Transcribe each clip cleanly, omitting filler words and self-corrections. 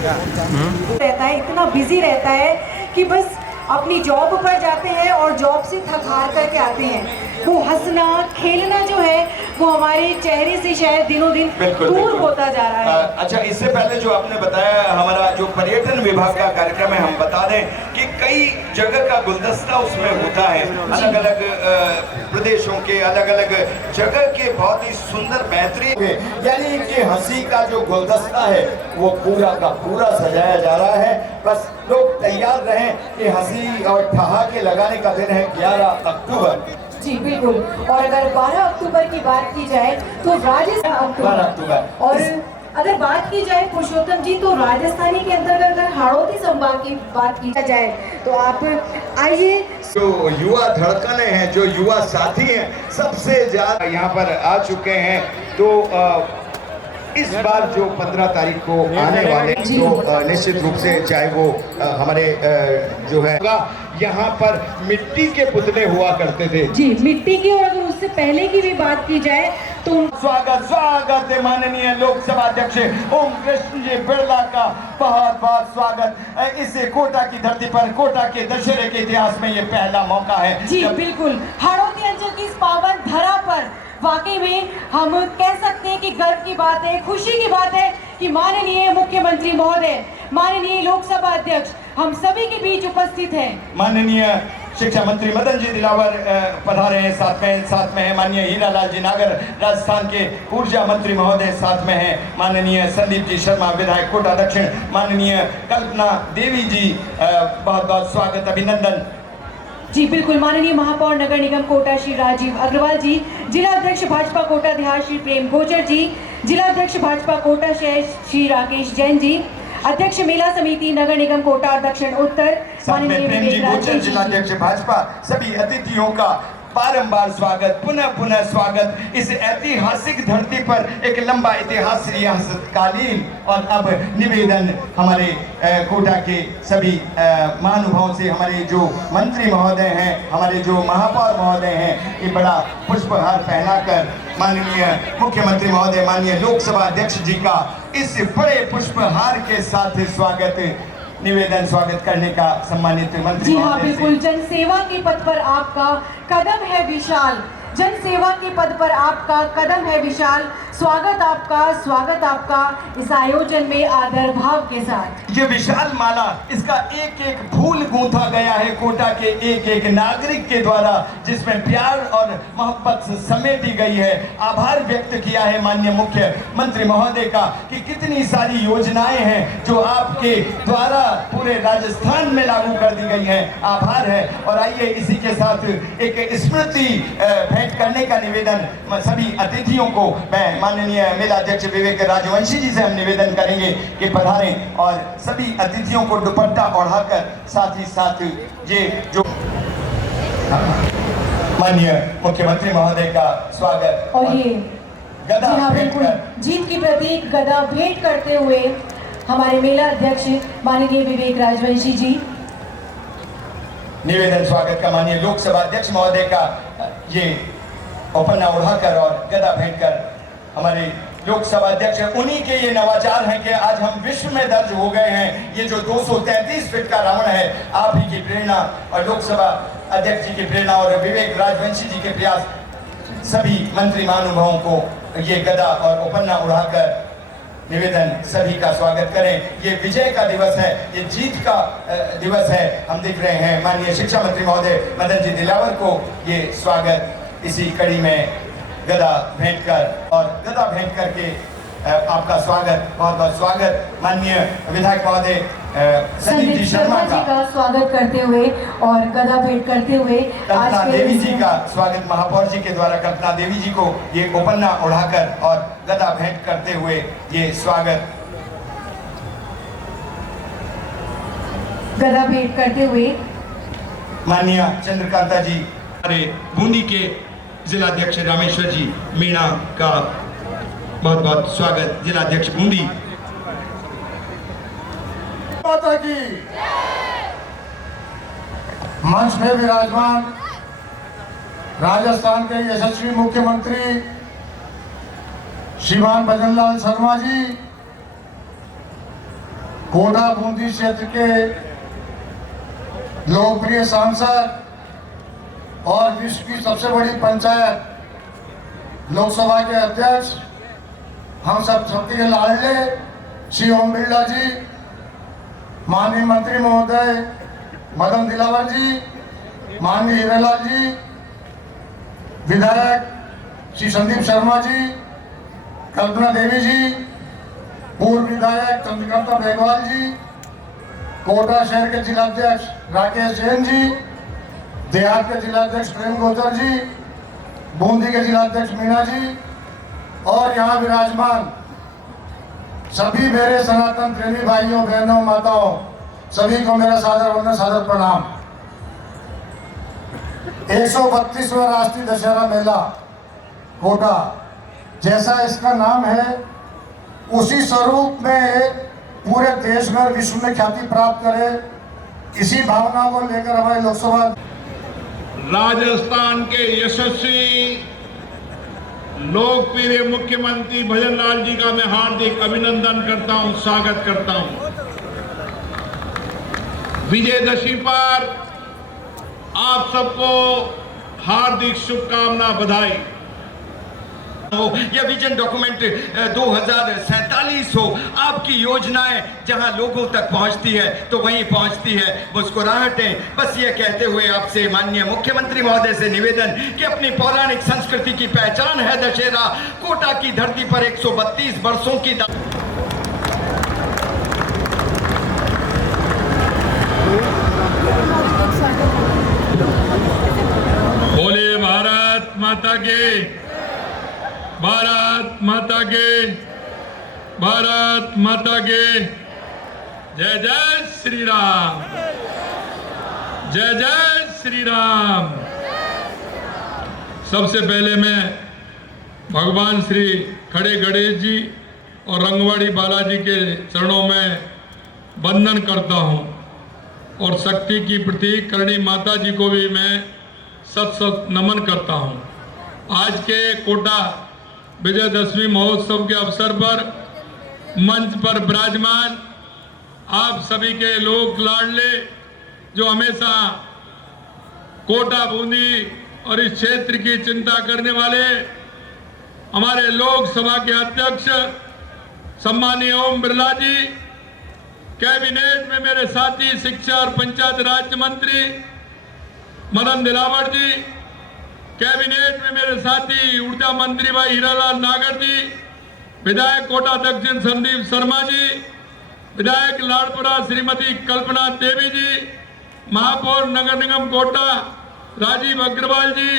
रहता है, इतना बिजी रहता है कि बस अपनी जॉब पर जाते हैं और जॉब से थक हार करके आते हैं। वो हंसना खेलना जो है वो हमारे चेहरे से शायद दिनों दिन दूर होता जा रहा है। अच्छा, इससे पहले जो आपने बताया हमारा जो पर्यटन विभाग का कार्यक्रम है, हम बता दें कि कई जगह का गुलदस्ता उसमें होता है, अलग अलग प्रदेशों के अलग अलग जगह के बहुत ही सुंदर बेहतरीन, यानी कि हंसी का जो गुलदस्ता है वो पूरा का पूरा सजाया जा रहा है। बस लोग तैयार रहें कि हंसी और ठहाके लगाने का दिन है 11 अक्टूबर। जी बिल्कुल। और अगर 12 अक्टूबर की बात की जाए तो राजस्थान 12 अक्टूबर और अगर बात की जाए पुरुषोत्तम जी तो राजस्थानी के अंतर्गत अगर हाड़ौती संभाग की बात की जाए तो आप आइए। जो युवा धड़कने हैं, जो युवा साथी हैं, सबसे ज्यादा यहाँ पर आ चुके हैं। तो इस बार जो 15 तारीख को आने वाले तो निश्चित रूप से चाहे वो हमारे जो है यहाँ पर मिट्टी के पुतले हुआ करते थे जी, मिट्टी की। और अगर उससे पहले की भी बात की जाए तो स्वागत है माननीय लोकसभा अध्यक्ष ओम कृष्ण जी बिरला का बहुत बहुत स्वागत। इस कोटा की धरती पर, कोटा के दशहरे के इतिहास में ये पहला मौका है। जी बिल्कुल। हाड़ौती अंचल की इस पावन धरा पर वाकई में हम कह सकते हैं कि गर्व की बात है, खुशी की बात है कि माननीय मुख्यमंत्री महोदय, माननीय लोकसभा अध्यक्ष हम सभी के बीच उपस्थित हैं। माननीय शिक्षा मंत्री मदन जी दिलावर पधारे हैं, साथ में है माननीय हीरालाल जी नागर, राजस्थान के ऊर्जा मंत्री महोदय साथ में हैं, माननीय संदीप जी शर्मा विधायक कोटा दक्षिण, माननीय कल्पना देवी जी बहुत बहुत स्वागत, अभिनंदन। जी बिल्कुल। माननीय महापौर नगर निगम कोटा श्री राजीव अग्रवाल जी, जिला अध्यक्ष भाजपा कोटा देहात श्री प्रेम गोचर जी, जिला अध्यक्ष भाजपा कोटा शहर श्री राकेश जैन जी, अध्यक्ष मेला समिति नगर निगम कोटा दक्षिण उत्तर माननीय प्रेम जी गोचर, जिला अध्यक्ष भाजपा, सभी अतिथियों का बारंबार स्वागत, पुनः स्वागत। इस ऐतिहासिक धरती पर एक लंबा इतिहास रियासतकालीन। और अब निवेदन हमारे कोटा के सभी महानुभावों से, हमारे जो मंत्री महोदय हैं, हमारे जो महापौर महोदय हैं, ये बड़ा पुष्पहार पहनाकर माननीय मुख्यमंत्री महोदय, माननीय लोकसभा अध्यक्ष जी का इस बड़े पुष्पहार के साथ निवेदन स्वागत करने का सम्मानित मंत्री। जी हाँ बिल्कुल। जनसेवा के पद पर आपका कदम है विशाल, जनसेवा के पद पर आपका कदम है विशाल। स्वागत आपका इस आयोजन में आदर भाव के साथ। ये विशाल माला, इसका एक एक फूल गूंथा गया है कोटा के एक एक नागरिक के द्वारा, जिसमें प्यार और मोहब्बत समेटी गई है। आभार व्यक्त किया है माननीय मुख्यमंत्री महोदय का कि कितनी सारी योजनाएं हैं जो आपके द्वारा पूरे राजस्थान में लागू कर दी गई हैं। आभार है। और आइए इसी के साथ एक स्मृति भेंट करने का निवेदन सभी अतिथियों को मैं माननीय मेला अध्यक्ष विवेक राजवंशी जी से हम निवेदन करेंगे कि पधारें और सभी अतिथियों को दुपट्टा ओढ़ाकर साथ ही साथ ये जो माननीय मुख्यमंत्री महोदय का स्वागत और ये गदा बिल्कुल जीत की प्रतीक गदा भेंट करते हुए हमारे मेला अध्यक्ष माननीय विवेक राजवंशी जी। निवेदन स्वागत का माननीय लोकसभा अध्यक्ष महोदय का ये औपन्ना उड़ाकर और गदा भेंट कर हमारे लोकसभा अध्यक्ष, उन्हीं के ये नवाचार हैं कि आज हम विश्व में दर्ज हो गए हैं। ये जो 233 फीट का रावण है, आप ही की प्रेरणा और लोकसभा अध्यक्ष जी की प्रेरणा और विवेक राजवंशी जी के प्रयास, सभी मंत्री महानुभावों को ये गदा और औपन्ना उड़ाकर निवेदन सभी का स्वागत करें। ये विजय का दिवस है, ये जीत का दिवस है। हम देख रहे हैं माननीय शिक्षा मंत्री महोदय मदन जी दिलावर को ये स्वागत इसी कड़ी में गदा भेंट कर और गदा भेंट करके आपका स्वागत, बहुत बहुत स्वागत। माननीय विधायक महोदय संदीप जी शर्मा का स्वागत करते हुए और गदा भेंट करते हुए कल्पना देवी जी का स्वागत, महापौर जी के द्वारा कल्पना देवी जी को ये औपन्ना उड़ाकर और गदा भेंट करते हुए ये स्वागत, गदा भेंट करते हुए माननीय चंद्रकांता जी, हमारे बूंदी के जिला अध्यक्ष रामेश्वर जी मीणा का बहुत बहुत स्वागत, जिला अध्यक्ष बूंदी। माता की मंच में विराजमान राजस्थान के यशस्वी मुख्यमंत्री श्रीमान भजनलाल शर्मा जी, कोटा बूंदी क्षेत्र के लोकप्रिय सांसद और विश्व की सबसे बड़ी पंचायत लोकसभा के अध्यक्ष, हम सबके लाडले श्री ओम बिरला जी, माननीय मंत्री महोदय मदन दिलावर जी, माननीय हीरालाल जी, विधायक श्री संदीप शर्मा जी, कल्पना देवी जी, पूर्व विधायक चंद्रकांता बेगवाल जी, कोटा शहर के जिलाध्यक्ष राकेश जैन जी, देहात के जिलाध्यक्ष प्रेम गोचर जी, बूंदी के जिलाध्यक्ष मीना जी और यहाँ विराजमान सभी मेरे सनातन प्रेमी भाइयों, बहनों, माताओं, सभी को मेरा सादर वंदन, सादर प्रणाम। 132वां राष्ट्रीय दशहरा मेला कोटा, जैसा इसका नाम है उसी स्वरूप में पूरे देश में और विश्व में ख्याति प्राप्त करे, इसी भावना को लेकर हमारे लोकसभा राजस्थान के यशस्वी लोकप्रिय मुख्यमंत्री भजन लाल जी का मैं हार्दिक अभिनंदन करता हूं, स्वागत करता हूं। विजयदशमी पर आप सबको हार्दिक शुभकामना, बधाई। यह विजन डॉक्यूमेंट 2047 हो, आपकी योजनाएं जहां लोगों तक पहुंचती है तो वहीं पहुंचती है मुस्कुराहटें। बस ये कहते हुए आपसे माननीय मुख्यमंत्री महोदय से निवेदन कि अपनी पौराणिक संस्कृति की पहचान है दशहरा, कोटा की धरती पर 132 वर्षों की बोले भारत माता के, भारत माता के, भारत माता के। जय जय श्री राम, जय जय श्री राम। सबसे पहले मैं भगवान श्री खड़े गणेश जी और रंगवाड़ी बालाजी के चरणों में वंदन करता हूं और शक्ति की प्रतीक करणी माता जी को भी मैं सत सत नमन करता हूं। आज के कोटा विजयदशमी महोत्सव के अवसर पर मंच पर विराजमान आप सभी के लोक लाडले, जो हमेशा कोटा बूंदी और इस क्षेत्र की चिंता करने वाले हमारे लोकसभा के अध्यक्ष सम्मानीय ओम बिरला जी, कैबिनेट में मेरे साथी शिक्षा और पंचायत राज्य मंत्री मदन दिलावर जी, कैबिनेट में मेरे साथी ऊर्जा मंत्री भाई हीरालाल नागर जी, विधायक कोटा दक्षिण संदीप शर्मा जी, विधायक लाडपुरा श्रीमती कल्पना देवी जी, महापौर नगर निगम कोटा राजीव अग्रवाल जी,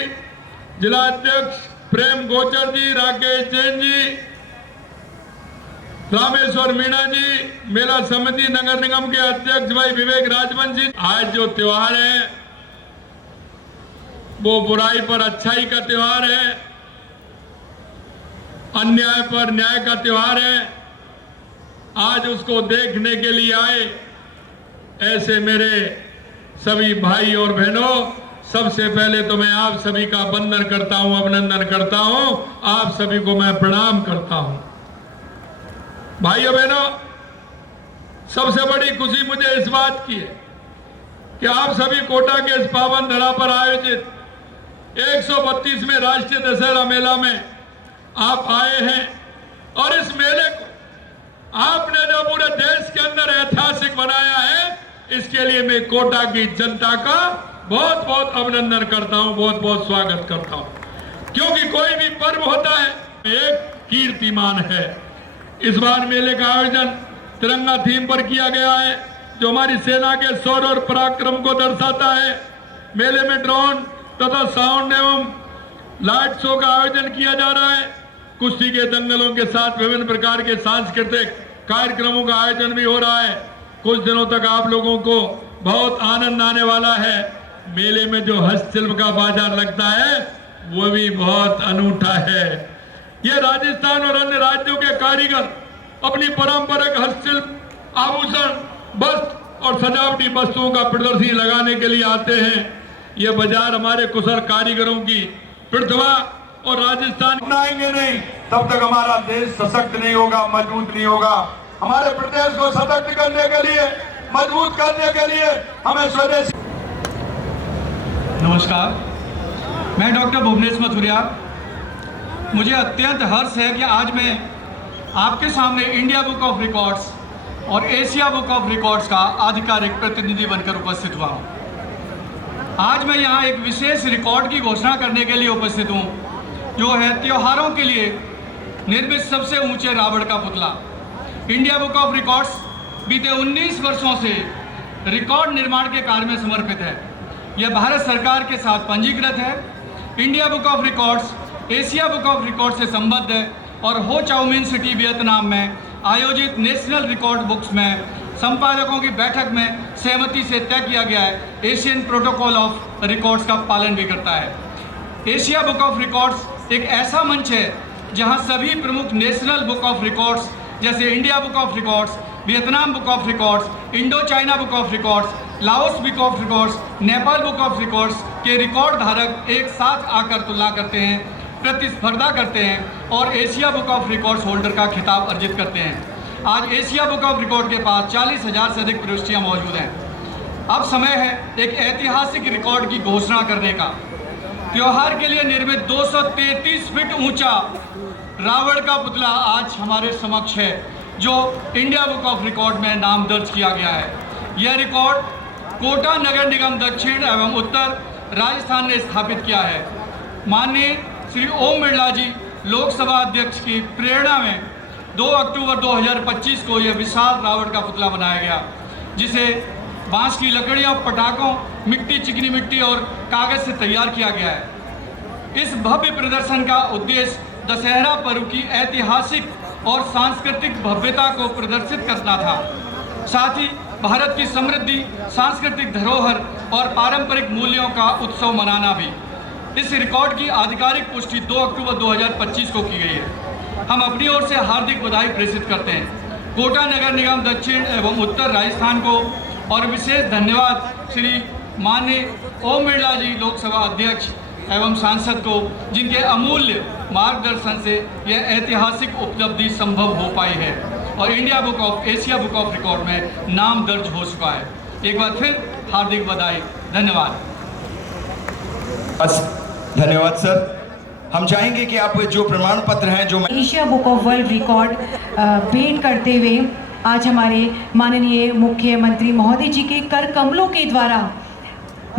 जिला अध्यक्ष प्रेम गोचर जी, राकेश जैन जी, रामेश्वर मीणा जी, मेला समिति नगर निगम के अध्यक्ष भाई विवेक राजवंश जी। आज जो त्योहार है वो बुराई पर अच्छाई का त्योहार है, अन्याय पर न्याय का त्योहार है। आज उसको देखने के लिए आए ऐसे मेरे सभी भाई और बहनों, सबसे पहले तो मैं आप सभी का वंदन करता हूं, अभिनंदन करता हूं, आप सभी को मैं प्रणाम करता हूं। भाइयों बहनों, सबसे बड़ी खुशी मुझे इस बात की है कि आप सभी कोटा के इस पावन धरा पर आयोजित 132वें राष्ट्रीय दशहरा मेला में आप आए हैं और इस मेले को आपने जो पूरे देश के अंदर ऐतिहासिक बनाया है, इसके लिए मैं कोटा की जनता का बहुत बहुत अभिनंदन करता हूं, बहुत बहुत स्वागत करता हूं। क्योंकि कोई भी पर्व होता है एक कीर्तिमान है। इस बार मेले का आयोजन तिरंगा थीम पर किया गया है, जो हमारी सेना के शौर्य और पराक्रम को दर्शाता है। मेले में ड्रोन तथा साउंड एवं लाइट शो का आयोजन किया जा रहा है। कुश्ती के दंगलों के साथ विभिन्न प्रकार के सांस्कृतिक कार्यक्रमों का आयोजन भी हो रहा है। कुछ दिनों तक आप लोगों को बहुत आनंद आने वाला है। मेले में जो हस्तशिल्प का बाजार लगता है वो भी बहुत अनूठा है। ये राजस्थान और अन्य राज्यों के कारीगर अपनी पारंपरिक हस्तशिल्प, आभूषण, वस्त्र और सजावटी वस्तुओं का प्रदर्शनी लगाने के लिए आते हैं। ये बाजार हमारे कुशल कारीगरों की प्रतिभा और राजस्थान अपनाएंगे नहीं तब तक हमारा देश सशक्त नहीं होगा, मजबूत नहीं होगा। हमारे प्रदेश को सशक्त करने के लिए, मजबूत करने के लिए हमें स्वदेशी। नमस्कार, मैं डॉक्टर भुवनेश मथुरिया। मुझे अत्यंत हर्ष है कि आज मैं आपके सामने इंडिया बुक ऑफ रिकॉर्ड्स और एशिया बुक ऑफ रिकॉर्ड्स का आधिकारिक प्रतिनिधि बनकर उपस्थित हुआ हूँ। आज मैं यहाँ एक विशेष रिकॉर्ड की घोषणा करने के लिए उपस्थित हूँ, जो है त्योहारों के लिए निर्मित सबसे ऊंचे रावण का पुतला। इंडिया बुक ऑफ रिकॉर्ड्स बीते 19 वर्षों से रिकॉर्ड निर्माण के कार्य में समर्पित है। यह भारत सरकार के साथ पंजीकृत है। India book of records Asia book of record से संबद्ध है और हो चाउ मिन सिटी वियतनाम में आयोजित नेशनल रिकॉर्ड बुक्स में संपादकों की बैठक में सहमति से तय किया गया है एशियन प्रोटोकॉल ऑफ रिकॉर्ड्स का पालन भी करता है। एशिया बुक ऑफ रिकॉर्ड्स एक ऐसा मंच है जहां सभी प्रमुख नेशनल बुक ऑफ रिकॉर्ड्स जैसे India book of records, Vietnam book of records, Indo China book of records, Laos book of records, Nepal book of records के रिकॉर्ड धारक एक साथ आकर तुलना करते हैं, प्रतिस्पर्धा करते हैं और Asia book of records holder का खिताब अर्जित करते हैं। आज एशिया बुक ऑफ रिकॉर्ड के पास 40,000 से अधिक प्रविष्टियाँ मौजूद हैं। अब समय है एक ऐतिहासिक रिकॉर्ड की घोषणा करने का। त्योहार के लिए निर्मित 233 फीट ऊंचा रावण का पुतला आज हमारे समक्ष है, जो इंडिया बुक ऑफ रिकॉर्ड में नाम दर्ज किया गया है। यह रिकॉर्ड कोटा नगर निगम दक्षिण एवं उत्तर राजस्थान ने स्थापित किया है। माननीय श्री ओम बिरला जी लोकसभा अध्यक्ष की प्रेरणा में 2 अक्टूबर 2025 को यह विशाल रावण का पुतला बनाया गया, जिसे बांस की लकड़ियों, पटाखों, मिट्टी, चिकनी मिट्टी और कागज से तैयार किया गया है। इस भव्य प्रदर्शन का उद्देश्य दशहरा पर्व की ऐतिहासिक और सांस्कृतिक भव्यता को प्रदर्शित करना था, साथ ही भारत की समृद्धि, सांस्कृतिक धरोहर और पारंपरिक मूल्यों का उत्सव मनाना भी। इस रिकॉर्ड की आधिकारिक पुष्टि 2 अक्टूबर 2025 को की गई है। हम अपनी ओर से हार्दिक बधाई प्रेषित करते हैं कोटा नगर निगम दक्षिण एवं उत्तर राजस्थान को, और विशेष धन्यवाद श्री माननीय ओम बिरला जी लोकसभा अध्यक्ष एवं सांसद को, जिनके अमूल्य मार्गदर्शन से यह ऐतिहासिक उपलब्धि संभव हो पाई है और India book of Asia book of record में नाम दर्ज हो चुका है। एक बार फिर हार्दिक बधाई, धन्यवाद। धन्यवाद सर। हम चाहेंगे कि आप जो प्रमाण पत्र हैं जो Asia book of world record भेंट करते हुए आज हमारे माननीय मुख्यमंत्री महोदय जी के कर कमलों के द्वारा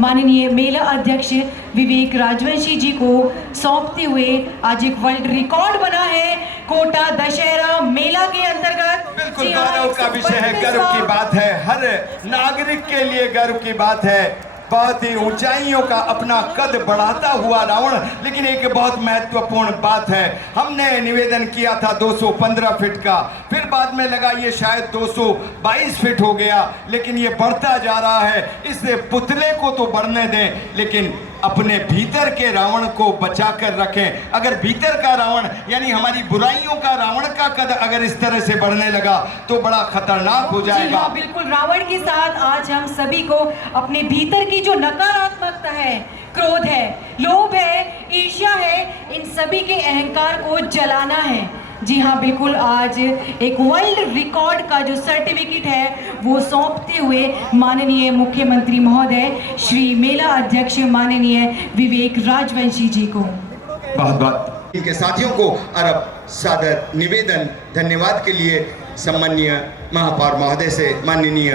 माननीय मेला अध्यक्ष विवेक राजवंशी जी को सौंपते हुए आज एक वर्ल्ड रिकॉर्ड बना है कोटा दशहरा मेला के अंतर्गत। बिल्कुल गौरव का विषय है, गर्व की बात है, हर नागरिक के लिए गर्व की बात है। बहुत ही ऊंचाइयों का अपना कद बढ़ाता हुआ रावण, लेकिन एक बहुत महत्वपूर्ण बात है, हमने निवेदन किया था 215 फीट का, फिर बाद में लगा ये शायद 222 फीट हो गया, लेकिन ये बढ़ता जा रहा है। इस पुतले को तो बढ़ने दें, लेकिन अपने भीतर के रावण को बचा कर रखें। अगर भीतर का रावण यानी हमारी बुराइयों का रावण का कद अगर इस तरह से बढ़ने लगा तो बड़ा खतरनाक हो जाएगा। हाँ, बिल्कुल रावण के साथ आज हम सभी को अपने भीतर की जो नकारात्मकता है, क्रोध है, लोभ है, ईर्ष्या है, इन सभी के अहंकार को जलाना है। जी हाँ, बिल्कुल आज एक वर्ल्ड रिकॉर्ड का जो सर्टिफिकेट है वो सौंपते हुए माननीय मुख्यमंत्री महोदय श्री मेला अध्यक्ष माननीय विवेक राजवंशी जी को बहुत बहुत इनके साथियों को अरब सादर निवेदन धन्यवाद के लिए सम्माननीय महापौर महोदय से माननीय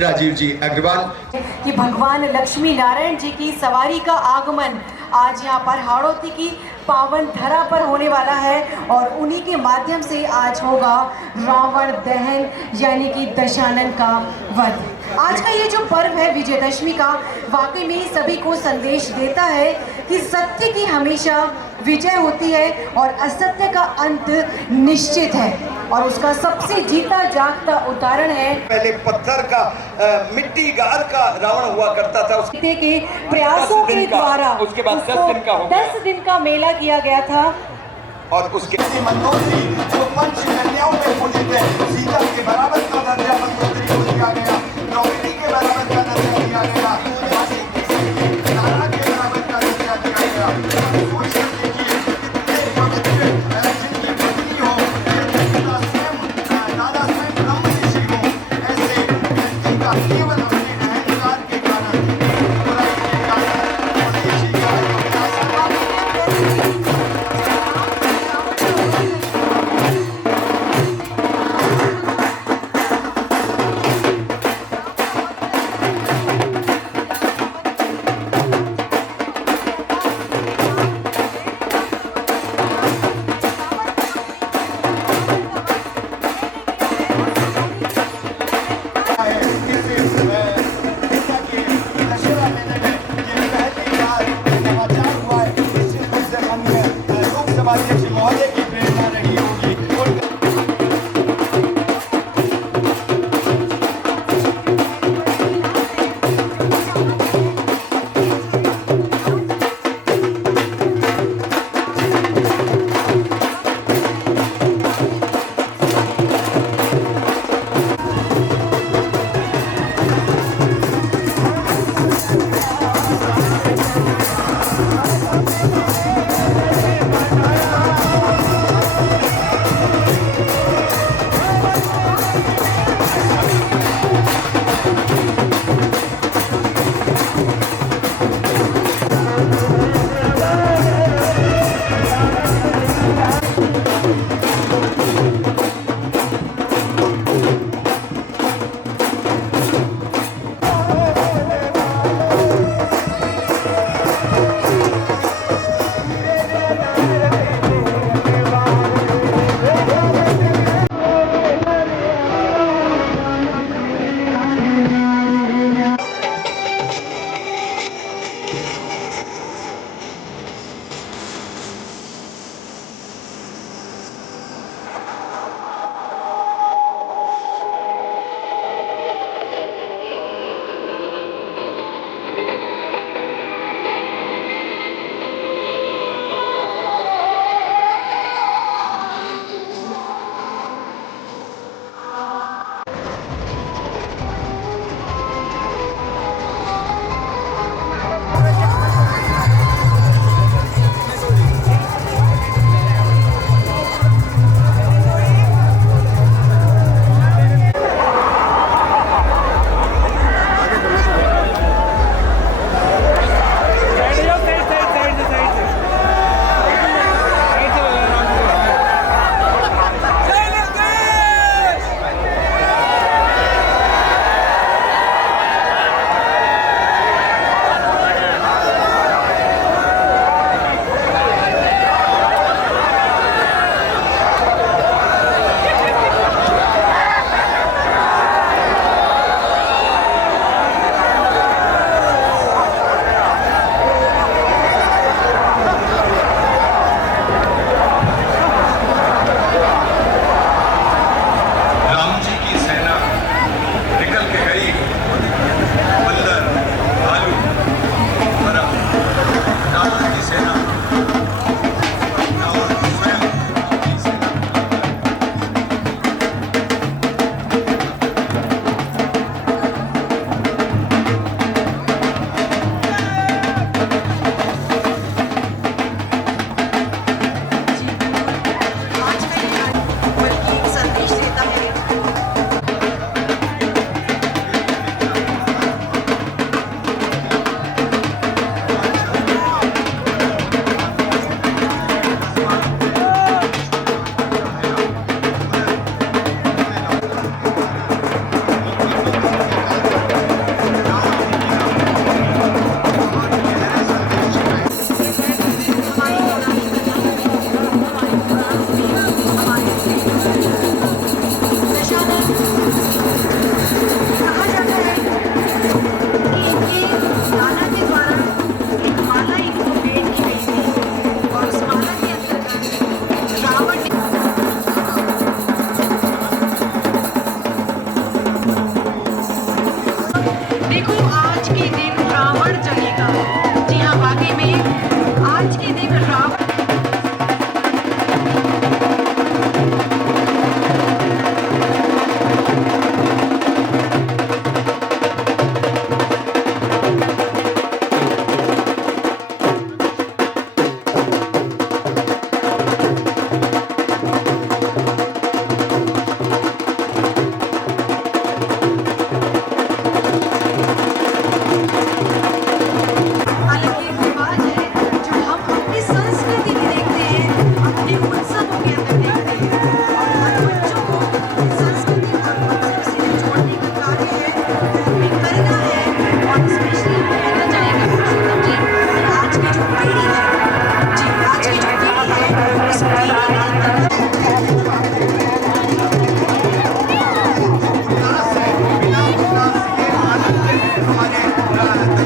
राजीव जी अग्रवाल कि भगवान लक्ष्मी नारायण जी की सवारी का आगमन आज यहाँ पर हाड़ौती की पावन धरा पर होने वाला है और उन्हीं के माध्यम से आज होगा रावण दहन यानी कि दशानन का वध। आज का ये जो पर्व है विजयदशमी का, वाकई में सभी को संदेश देता है कि सत्य की हमेशा विजय होती है और असत्य का अंत निश्चित है और उसका सबसे जीता जागता उदाहरण है। पहले पत्थर का मिट्टी गार का रावण हुआ करता था, उसके के प्रयासों के द्वारा उसके बाद 10 दिन का मेला किया गया था और उसके मंदोदरी जो पंच कन्याओं में पूजित है, सीता के बराबर का दर्जा मंदोदरी को दिया गया, द्रौपदी के बराबर का दर्जा दिया गया, नारा के बराबर का दर्जा दिया गया। सोच कर देखिए कितने पवित्र जिनकी पत्नी हो, दादा स्वयं और केवल अपने अहंकार के कारण, बुराई के कारण उन्हें इसी का विनाश है। इस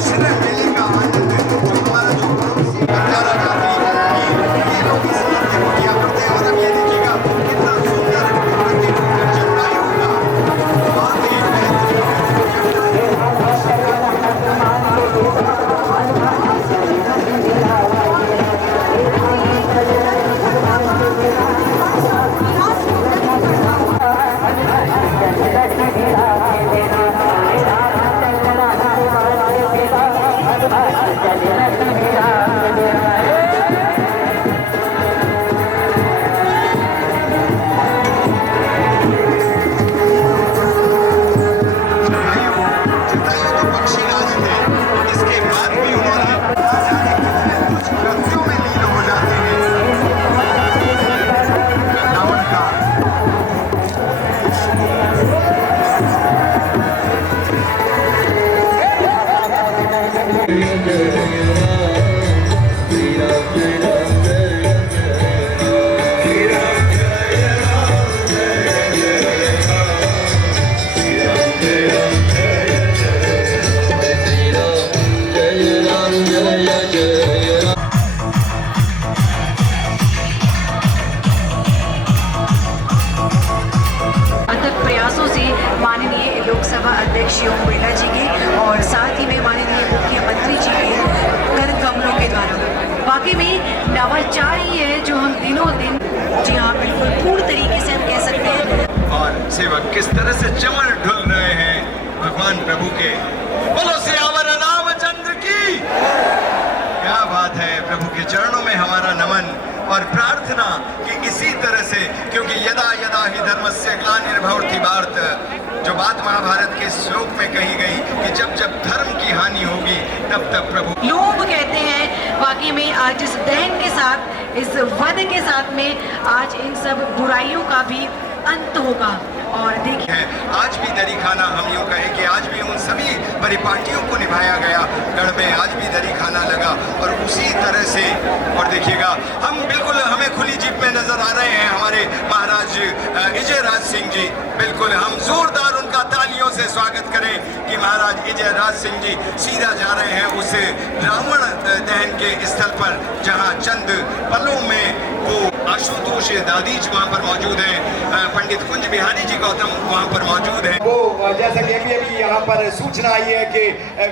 अक्षर मिलेगा आनंद जो हमारा जो पड़ोसी बंजारा जाति ये लोग इस नृत्य को किया करते हैं। और अब ये देखिएगा कितना सुंदर प्रतिरूप जलवायु होगा, बहुत ही लोकसभा अध्यक्ष ओम बिरला जी के और साथ ही में माननीय मुख्यमंत्री जी के कर कमलों के द्वारा वाकई में नवाचार ही है जो हम दिनों दिन, जी हाँ बिल्कुल पूर्ण तरीके से हम कह सकते हैं। और सेवक किस तरह से चमन ढुल रहे हैं भगवान प्रभु के। बोलो सियावर रामचंद्र की। क्या बात है, प्रभु के चरणों में हमारा नमन और प्रार्थना कि इसी तरह से, क्योंकि यदा यदा ही धर्मस्य ग्लानिर्भवति भारत, जो बात महाभारत के श्लोक में कही गई कि जब जब धर्म की हानि होगी तब तब प्रभु। लोग कहते हैं वाकई में आज इस दहन के साथ, इस वध के साथ में आज इन सब बुराइयों का भी अंत होगा। और देखिए आज भी दरी खाना, हम यूँ कहें कि आज भी उन सभी परिपाटियों को निभाया गया, गढ़ में आज भी दरी खाना लगा और उसी तरह से। और देखिएगा हम बिल्कुल, हमें खुली जीप में नजर आ रहे हैं हमारे महाराज विजय राज सिंह जी। बिल्कुल हम जोरदार उनका तालियों से स्वागत करें कि महाराज विजय राज सिंह जी सीधा जा रहे हैं उस रावण दहन के स्थल पर, जहां चंद पलों में वो आशुतोष दादीज वहां पर मौजूद हैं, पंडित कुंज बिहारी जी गौतम वहां पर मौजूद हैं। वो जैसा कि अभी यहाँ पर सूचना आई है कि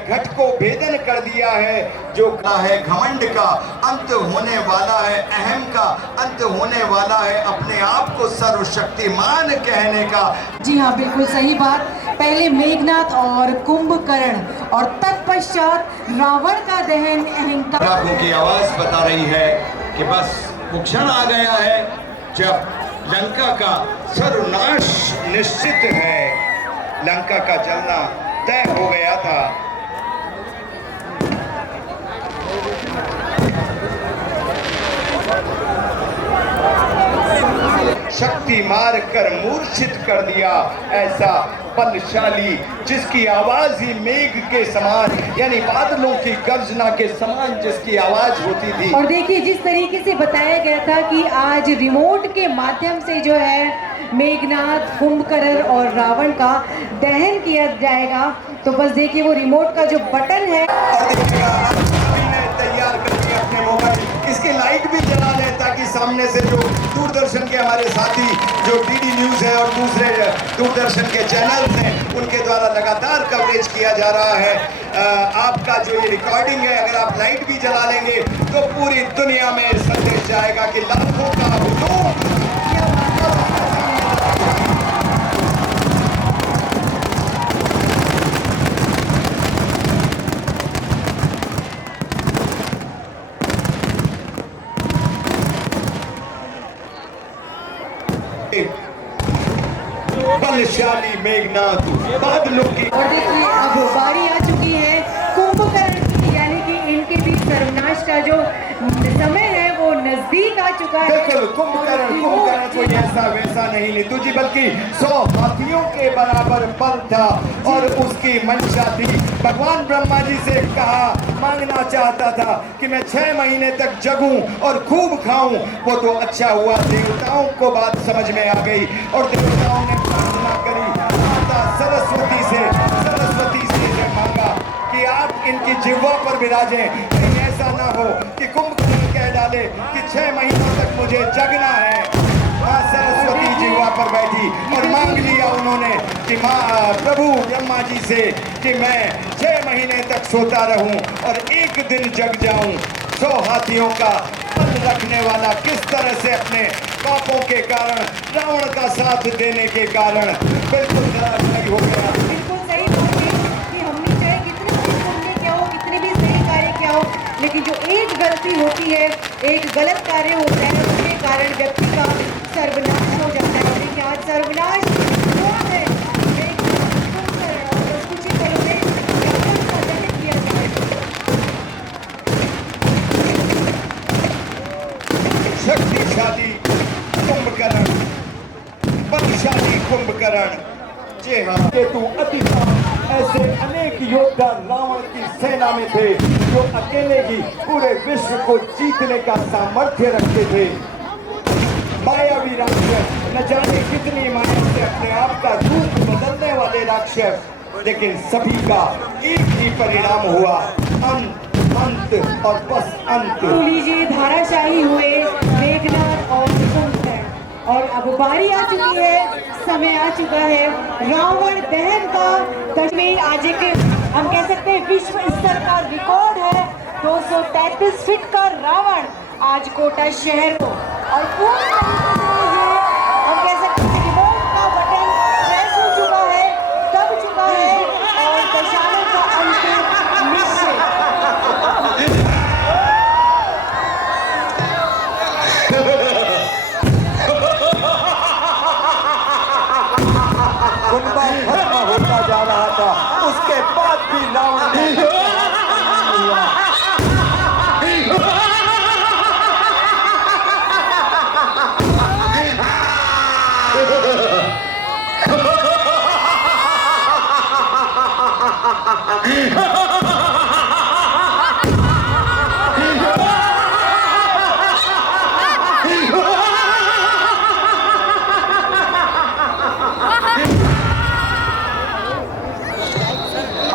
घट को भेदन कर दिया है, जो का है घमंड का अंत होने वाला है, अहम का अंत होने वाला है, अपने आप को सर्वशक्तिमान कहने का। जी हाँ बिल्कुल सही बात। पहले मेघनाथ और कुंभकर्ण और तत्पश्चात रावण का दहन अहंकार। प्रभु की आवाज बता रही है कि बस वो क्षण आ गया है जब लंका का सर्वनाश निश्चित है, लंका का जलना तय हो गया था। शक्ति मार कर मूर्छित कर दिया ऐसा बलशाली, जिसकी आवाज ही मेघ के समान, यानी बादलों की गर्जना के समान जिसकी आवाज होती थी। और देखिए जिस तरीके से बताया गया था कि आज रिमोट के माध्यम से जो है मेघनाथ, कुंभकर्ण और रावण का दहन किया जाएगा, तो बस देखिए वो रिमोट का जो बटन है। और देखिएगा तैयार करके अपने मोबाइल, इसकी लाइट भी जला लें ताकि सामने से जो दूरदर्शन के हमारे साथी जो डीडी न्यूज़ है और दूसरे दूरदर्शन के चैनल्स हैं उनके द्वारा लगातार कवरेज किया जा रहा है। आपका जो ये रिकॉर्डिंग है, अगर आप लाइट भी जला लेंगे तो पूरी दुनिया में संदेश जाएगा कि लाखों का हुजूम बलशाली मेघनाथ बादलों की। और देखिए अब बारी आ चुकी है कुंभकर्ण की, यानी कि इनके भी सर्वनाश का जो समय है वो नजदीक आ चुका है। बिल्कुल कुंभकर्ण कोई ऐसा वैसा नहीं नीतू जी, बल्कि 100 हाथियों के बराबर बल था और उसकी मंशा थी। भगवान ब्रह्मा जी से कहा, मांगना चाहता था कि मैं 6 महीने तक जगूं और खूब खाऊं। वो तो अच्छा हुआ, देवताओं को बात समझ में आ गई और देवताओं ने प्रार्थना करी, माता सरस्वती से मांगा कि आपके इनकी जिह्वा पर विराजे। कहीं ऐसा ना हो कि कुंभकर्ण कह डाले कि 6 महीनों तक मुझे जगना है। माँ सरस्वती जिह्वा पर बैठी और मांग लिया उन्होंने कि माँ प्रभु ब्रह्मा जी से कि मैं 6 महीने तक सोता रहूं और एक दिन जग जाऊं। 100 हाथियों का बल रखने वाला किस तरह से अपने पापों के कारण, रावण का साथ देने के कारण बिल्कुल धराशायी हो गया। बिल्कुल सही बात है कि हमने चाहे कितने भी पुण्य क्या हो, कितने भी सही कार्य क्या हो, लेकिन जो एक गलती होती है, एक गलत कार्य होता है, उसके कारण व्यक्ति का सर्वनाश हो जाता है। लेकिन आज सर्वनाश हुआ है, एक बस कुछ ही पलों में रावण का दहन किया जाए। शक्तिशाली कुंभकर्ण, बलशाली कुंभकर्ण, जी हाँ, केतु अतिशान, ऐसे अनेक योद्धा रावण की सेना में थे जो अकेले ही पूरे विश्व को जीतने का सामर्थ्य रखते थे। मायावी राक्षस, न जाने कितनी माया से अपने आप का रूप बदलने वाले राक्षस, लेकिन सभी का एक ही परिणाम हुआ, अंत, अंत और बस अंत। तो लीजिए, धाराशाही हुए मेघनाद और कुंभकर्ण, और अब बारी आ चुकी है, समय आ चुका है रावण दहन का। कश्मीर आज एक हम कह सकते हैं विश्व स्तर का रिकॉर्ड है। 233 फीट का रावण आज कोटा शहर को, और पूरी तरीके से ये हम कह सकते हैं रिमोट का बटन प्रेस हो चुका है, दब चुका है, और दशानन का अंत निश्चित। कुंभा खत्म होता जा रहा था, उसके बाद भी रावण ने हुआ।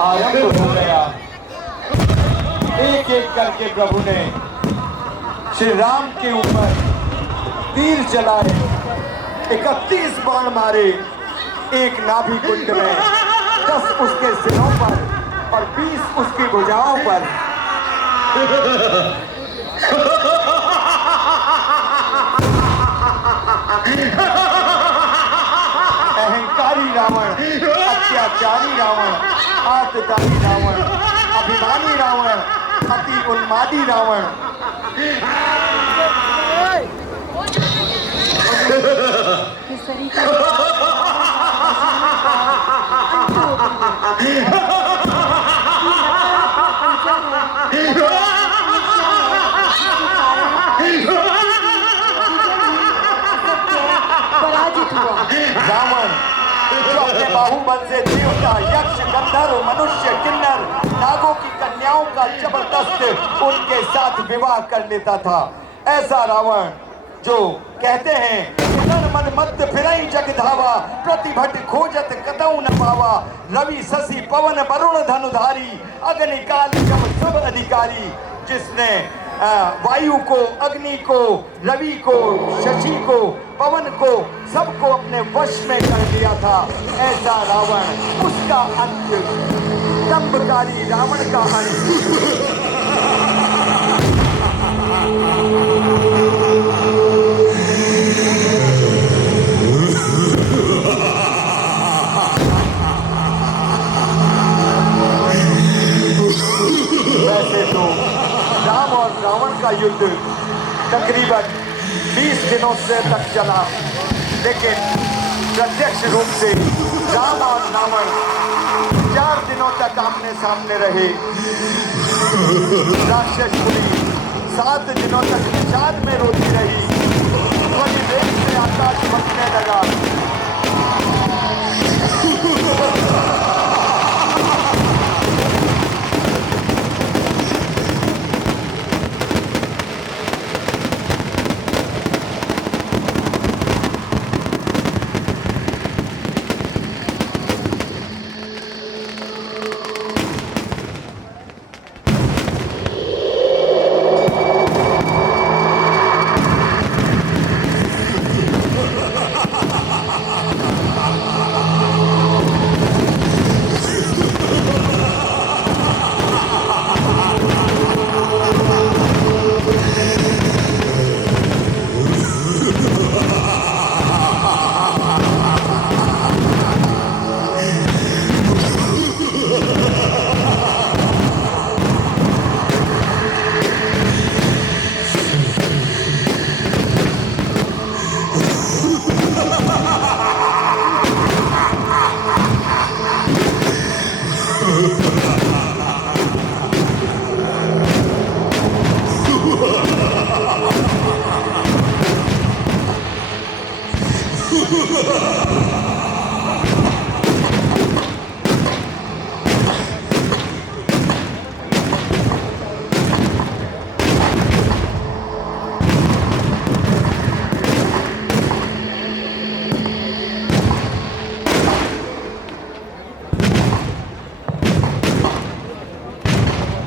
आरंभ हो गया। एक एक करके प्रभु ने श्री राम के ऊपर तीर चलाए, 31 बाण मारे, एक नाभि कुंड में, 10 उसके सिरों पर और 20 उसकी भुजाओं पर। अहंकारी रावण, अत्याचारी रावण, आतताई रावण, अभिमानी रावण, अति उन्मादी रावण। इस तरीके पराजित हुआ। रावण जो अपने बाहुबल से देवता, यक्ष, गंधर्व, मनुष्य, किन्नर, नागों की कन्याओं का जबरदस्त उनके साथ विवाह कर लेता था, ऐसा रावण जो कहते हैं तन मन मत फिरई जग धावा, प्रतिभट खोजत कतऊ न पावा, रवि शशि पवन वरुण धनुधारी, अग्नि काल जब सब अधिकारी। जिसने वायु को, अग्नि को, रवि को, शशि को, पवन को, सबको अपने वश में कर दिया था, ऐसा रावण, उसका अंत, दंभकारी रावण का अंत। वैसे तो राम और रावण का युद्ध तकरीबन 20 दिनों से तक चला, लेकिन प्रत्यक्ष रूप से राम और रावण 4 दिनों तक आमने सामने रहे। राक्षस पुरी 7 दिनों तक विचार में रोती रही। वही वेग से आकाश बसने लगा।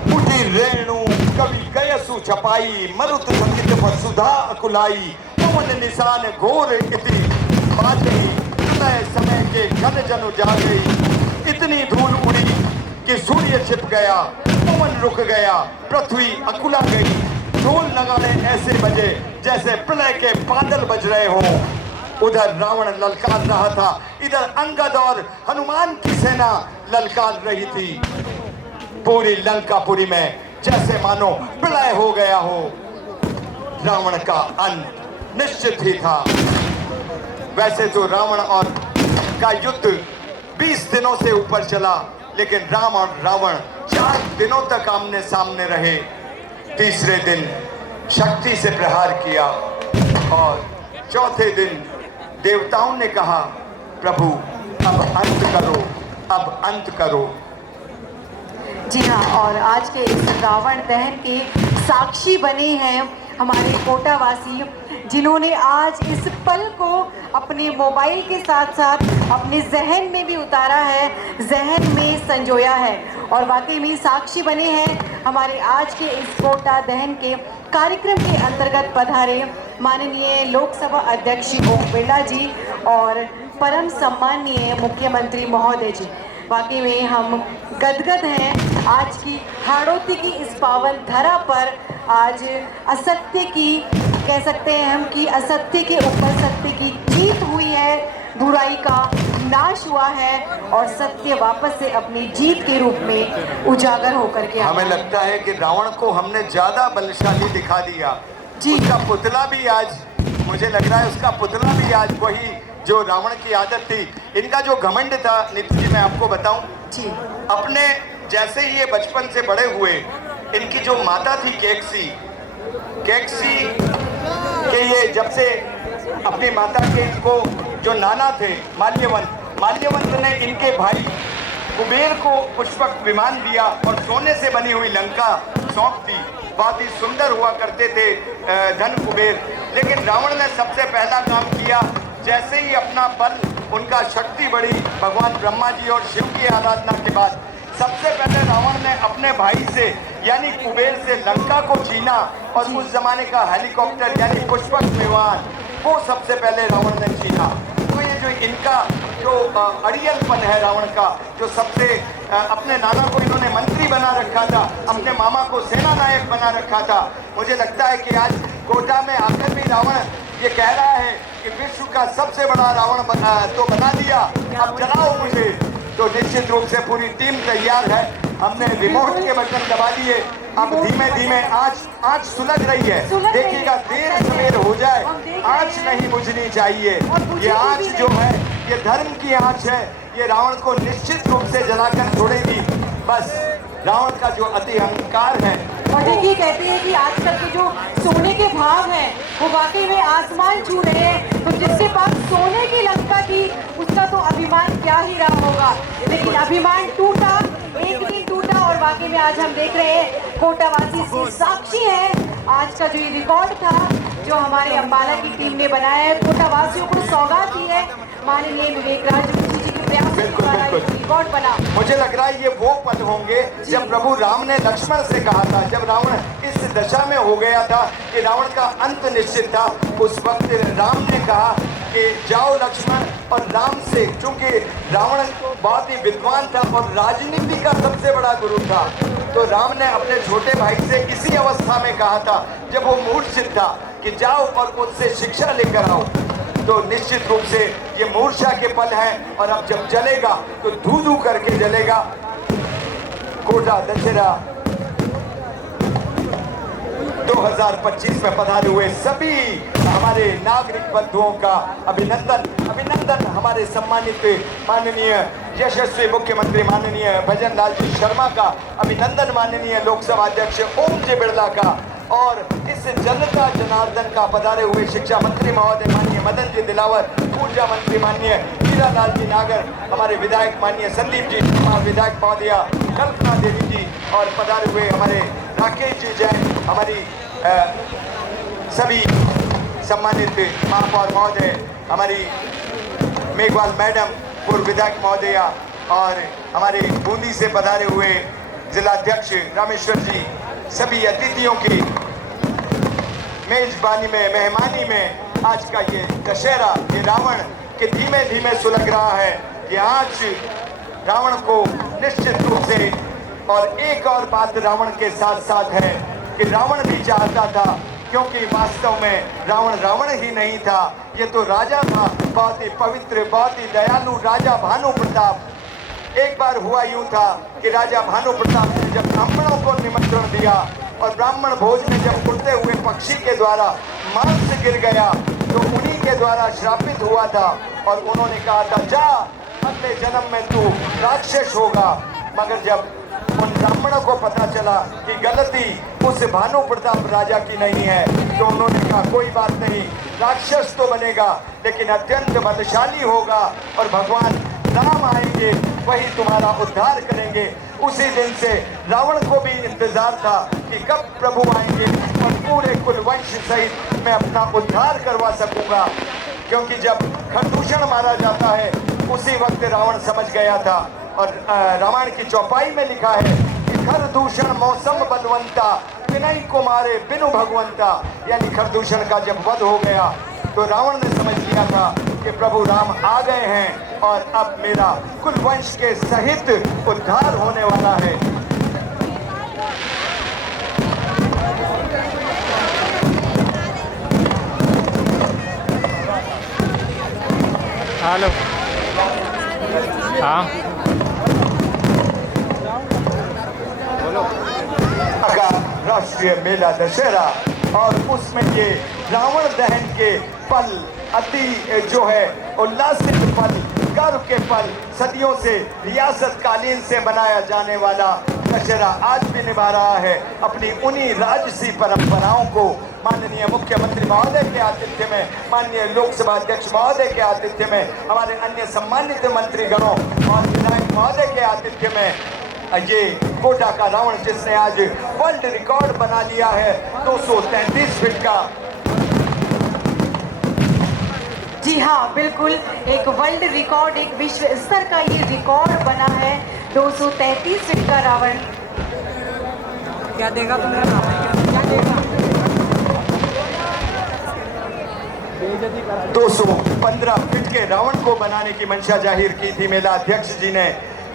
उठी रेणु कवि गयसु छपाई मरुत संगीत सुधा अकुलाई पवन निशान घोर इति बाजई प्रलय समय के घन जन जा गई इतनी धूल उड़ी कि सूर्य छिप गया पवन रुक गया पृथ्वी अकुला गई ढोल नगाड़े ऐसे बजे जैसे प्रलय के बादल बज रहे हों। उधर रावण ललकार रहा था, इधर अंगद और हनुमान की सेना ललकार रही थी। पूरी लंकापुरी में जैसे मानो प्रलय हो गया हो। रावण का अंत निश्चित ही था। वैसे तो रावण और का युद्ध 20 दिनों से ऊपर चला, लेकिन राम और रावण 4 दिनों तक आमने सामने रहे। तीसरे दिन शक्ति से प्रहार किया और चौथे दिन देवताओं ने कहा, प्रभु अब अंत करो, अब अंत करो। जी हाँ, और आज के इस रावण दहन के साक्षी बने हैं हमारे कोटावासी, जिन्होंने आज इस पल को अपने मोबाइल के साथ साथ अपने जहन में भी उतारा है, जहन में संजोया है और वाकई में साक्षी बने हैं हमारे आज के इस कोटा दहन के कार्यक्रम के अंतर्गत पधारे माननीय लोकसभा अध्यक्ष ओम बिरला जी और परम सम्माननीय मुख्यमंत्री महोदय जी। वाकई में हम गदगद हैं आज की हाड़ौती की इस पावन धरा पर। आज असत्य की कह सकते हैं हम कि असत्य के ऊपर सत्य की जीत हुई है, बुराई का नाश हुआ है और सत्य वापस से अपनी जीत के रूप में उजागर होकर के हमें लगता है कि रावण को हमने ज्यादा बलशाली दिखा दिया जी। उसका पुतला भी आज, मुझे लग रहा है उसका पुतला भी आज वही जो रावण की आदत थी। इनका जो घमंड था नीतू जी, मैं आपको बताऊं जी, अपने जैसे ही ये बचपन से बड़े हुए, इनकी जो माता थी केकसी के ये जब से अपनी माता के इनको जो नाना थे माल्यवंत ने इनके भाई कुबेर को पुष्पक विमान दिया और सोने से बनी हुई लंका सौंप दी। बहुत ही सुंदर हुआ करते थे धन कुबेर। लेकिन रावण ने सबसे पहला काम किया, जैसे ही अपना बल, उनका शक्ति बढ़ी भगवान ब्रह्मा जी और शिव की आराधना के बाद, सबसे पहले रावण ने अपने भाई से यानी कुबेर से लंका को छीना और उस जमाने का हेलीकॉप्टर यानी पुष्पक विमान वो सबसे पहले रावण ने छीना। तो ये जो इनका जो अड़ियलपन है रावण का, जो सबसे अपने नाना को इन्होंने मंत्री बना रखा था, अपने मामा को सेना नायक बना रखा था। मुझे लगता है कि आज कोटा में आकर भी रावण ये कह रहा है कि विश्व का सबसे बड़ा रावण बना दिया, अब जलाओ मुझे। तो निश्चित रूप से पूरी टीम तैयार है। हमने रिमोट के बटन दबा दिए, अब धीमे धीमे आँच सुलग रही है। देखिएगा देर सवेर हो जाए, आँच नहीं बुझनी चाहिए। ये आँच जो है ये धर्म की आँच है, ये रावण को निश्चित रूप से जलाकर छोड़ेगी। बस रावण का जो अति अहंकार है। और देखिए कहते हैं कि आजकल के जो सोने के भाव हैं वो वाकई में आसमान छू रहे हैं। तो जिसके पास सोने की लंका थी उसका तो अभिमान क्या ही रहा होगा, लेकिन अभिमान टूटा, एक दिन टूटा और वाकई में आज हम देख रहे हैं कोटावासी इसके साक्षी हैं। आज का जो ये रिकॉर्ड था जो हमारे अम्बाला की टीम ने बनाया है, कोटावासियों को सौगात दी है माननीय विवेक राज जोशी जी के प्रयास से रिकॉर्ड बना। मुझे लग रहा है ये वो पल होंगे जब प्रभु राम ने लक्ष्मण से कहा था, जब रावण इस दशा में हो गया था कि रावण का अंत निश्चित था। उस वक्त राम ने कहा कि जाओ लक्ष्मण, और राम से, चूंकि रावण बहुत ही विद्वान था और राजनीति का सबसे बड़ा गुरु था, तो राम ने अपने छोटे भाई से इसी अवस्था में कहा था जब वो मूर्छित था कि जाओ और उससे शिक्षा लेकर आओ। तो निश्चित रूप से ये मूर्छा के पल हैं और अब जब जलेगा तो धू धू करके जलेगा। कोटा दशहरा तो 2025 में पधारे हुए सभी हमारे नागरिक बंधुओं का अभिनंदन हमारे सम्मानित माननीय यशस्वी मुख्यमंत्री माननीय भजन लाल जी शर्मा का अभिनंदन, माननीय लोकसभा अध्यक्ष ओम जी बिरला का, और इस जनता जनार्दन का पधारे हुए शिक्षा मंत्री महोदय माननीय मदन जी दिलावर, ऊर्जा मंत्री माननीय हीरा लाल जी नागर, हमारे विधायक माननीय संदीप जी, हमारे विधायक महोदया कल्पना देवी जी, और पधारे हुए हमारे राकेश जी जैन, हमारी सभी सम्मानित महापौर महोदय, हमारी मेघवाल मैडम, पूर्व विधायक महोदया, और हमारे बूंदी से पधारे हुए जिलाध्यक्ष रामेश्वर जी, सभी अतिथियों की मेजबानी में, मेहमानी में आज का ये दशहरा, ये रावण के धीमे धीमे सुलग रहा है कि आज रावण को निश्चित रूप से, और एक और बात रावण के साथ साथ है कि रावण भी चाहता था, क्योंकि वास्तव में रावण ही नहीं था, ये तो राजा था, बहुत ही पवित्र, बहुत ही दयालु राजा भानु प्रताप। एक बार हुआ यूं था कि राजा भानु प्रताप ने जब ब्राह्मणों को निमंत्रण दिया और ब्राह्मण भोज में जब उड़ते हुए पक्षी के द्वारा मांस गिर गया तो उन्हीं के द्वारा श्रापित हुआ था, और उन्होंने कहा था जा अगले जन्म में तू राक्षस होगा। मगर जब उन ब्राह्मणों को पता चला कि गलती उस भानु प्रताप राजा की नहीं है, तो उन्होंने कहा कोई बात नहीं, राक्षस तो बनेगा लेकिन अत्यंत बलशाली होगा, और भगवान राम आएंगे, वही तुम्हारा उद्धार करेंगे। उसी दिन से रावण को भी इंतजार था कि कब प्रभु आएंगे और पूरे कुल वंश सहित मैं अपना उद्धार करवा सकूंगा, क्योंकि जब खरदूषण मारा जाता है उसी वक्त रावण समझ गया था। और रामायण की चौपाई में लिखा है कि खरदूषण मौसम बलवंता, विनय को मारे बिनु भगवंता, यानी खरदूषण का जब वध हो गया तो रावण ने समझ लिया था कि प्रभु राम आ गए हैं और अब मेरा कुल वंश के सहित उद्धार होने वाला है। हेलो हाँ का राष्ट्रीय मेला दशहरा, और उसमें ये रावण दहन के पल अति जो है उल्लासित पल, गर्व के पल, सदियों से रियासत कालीन से बनाया जाने वाला दशहरा आज भी निभा रहा है अपनी उन्हीं राजसी परंपराओं को। माननीय मुख्यमंत्री महोदय के आतिथ्य में, माननीय लोकसभा अध्यक्ष महोदय के आतिथ्य में, हमारे अन्य सम्मानित मंत्रीगणों और विधायक महोदय के आतिथ्य में ये कोटा का रावण, जिसने आज वर्ल्ड रिकॉर्ड बना लिया है 233 फीट का। जी हाँ, बिल्कुल एक वर्ल्ड रिकॉर्ड, एक विश्व स्तर का ये रिकॉर्ड बना है 233 फीट का रावण। क्या देगा तुमने? क्या देगा? 215 फीट के रावण को बनाने की मंशा जाहिर की थी मेला अध्यक्ष जी ने,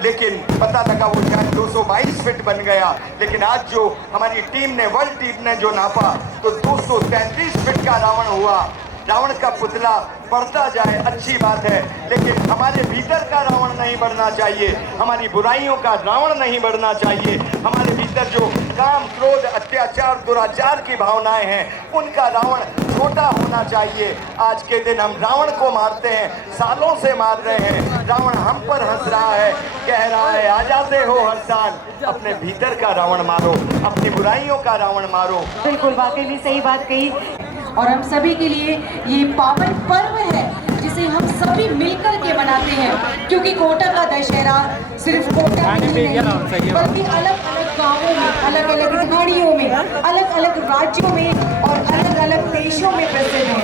लेकिन पता लगा वो शायद 222 फीट बन गया। लेकिन आज जो हमारी टीम ने, वर्ल्ड टीम ने जो नापा तो 233 फीट का रावण हुआ। रावण का पुतला बढ़ता जाए अच्छी बात है, लेकिन हमारे भीतर का रावण नहीं बढ़ना चाहिए, हमारी बुराइयों का रावण नहीं बढ़ना चाहिए। हमारे भीतर जो काम, क्रोध, अत्याचार, दुराचार की भावनाएं हैं, उनका रावण छोटा होना चाहिए। आज के दिन हम रावण को मारते हैं, सालों से मार रहे हैं, रावण हम पर हंस रहा है, कह रहा है आ जाते हो हर साल। अपने भीतर का रावण मारो, अपनी बुराइयों का रावण मारो। बिल्कुल, वाकई में सही बात कही, और हम सभी के लिए ये पावन पर्व है जिसे हम सभी मिलकर के मनाते हैं, क्योंकि कोटा का दशहरा सिर्फ कोटा में नहीं बल्कि अलग अलग गांवों में, अलग अलग घाड़ियों में, अलग अलग राज्यों में और अलग अलग देशों में प्रसिद्ध है।